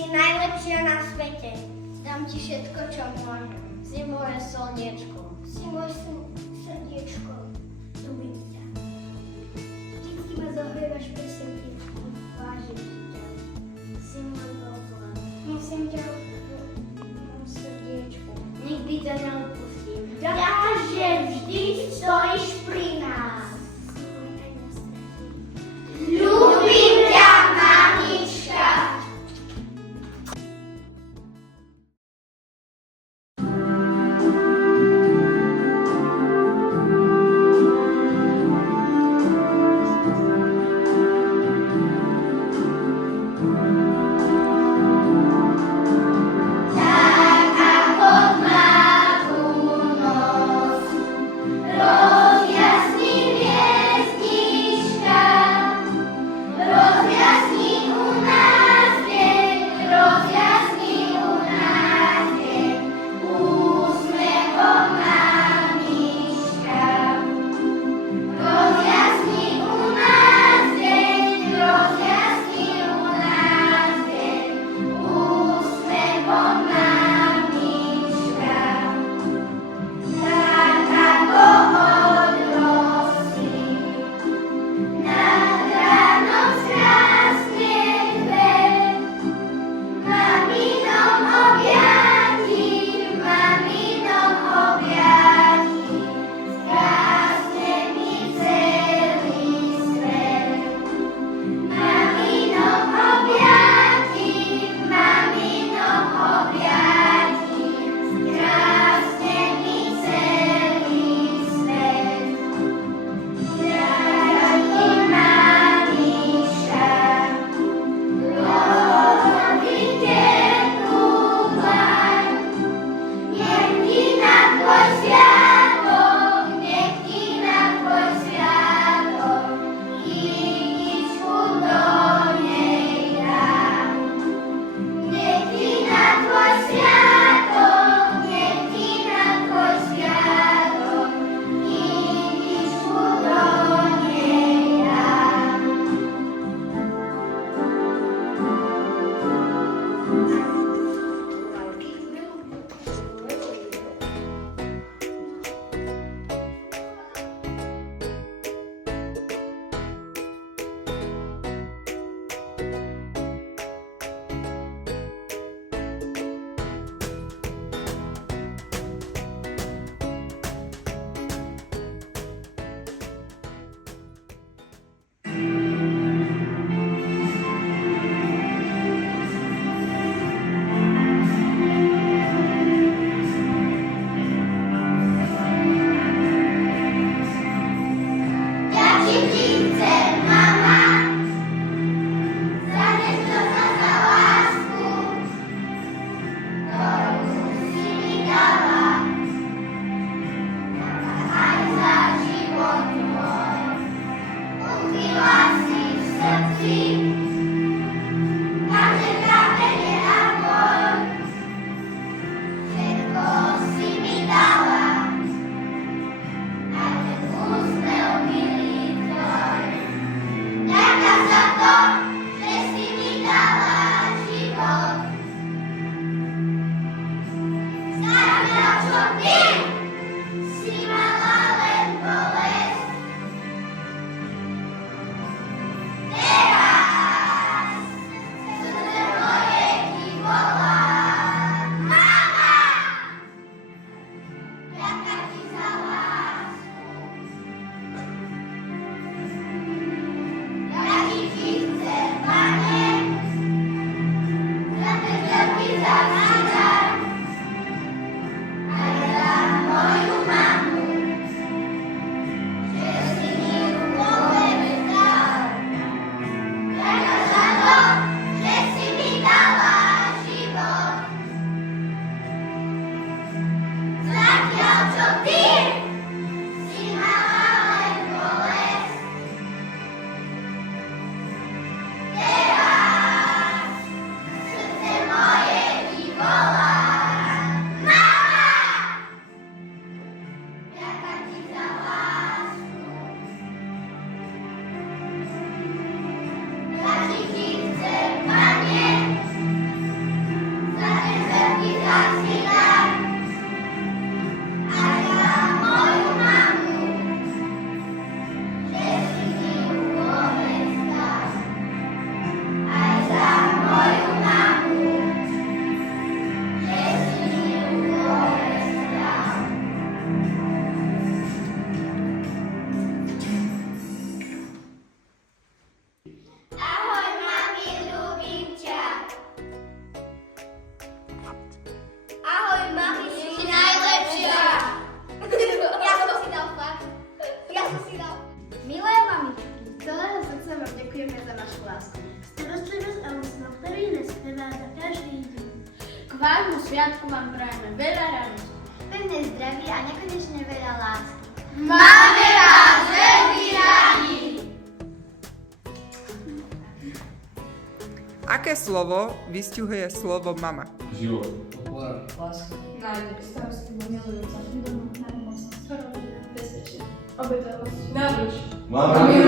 Si najlepšia na svete. Dám ti všetko, čo môžem. Si moje slniečko. Si moje srdiečko. Ľúbim ťa. Vždycky ma zohrievaš pri srdiečku. Vážim ťa. Si môj oblak. Nosím ťa v mojom srdiečku. Nikdy ťa neodpustím. Ďakujem, že vždy stojíš pri nás. Ľúbim ťa, mamička. Teraz Srdečne vám ďakujeme za vašu lásku. Starostlivosť a úsmev, ktorý nás prevádza každý deň. K vášmu sviatku vám prajeme veľa radosti. Pevné zdravie a nekonečne veľa lásky. Máme vás veľmi radi! Aké slovo vysťuhuje slovo mama? Život. Podpora. Láska. Nádej. Starostlivosť. Milujúca. Ľudomilná. Starostlivá. Bezpečná. Obetavosť. Náruč. Máme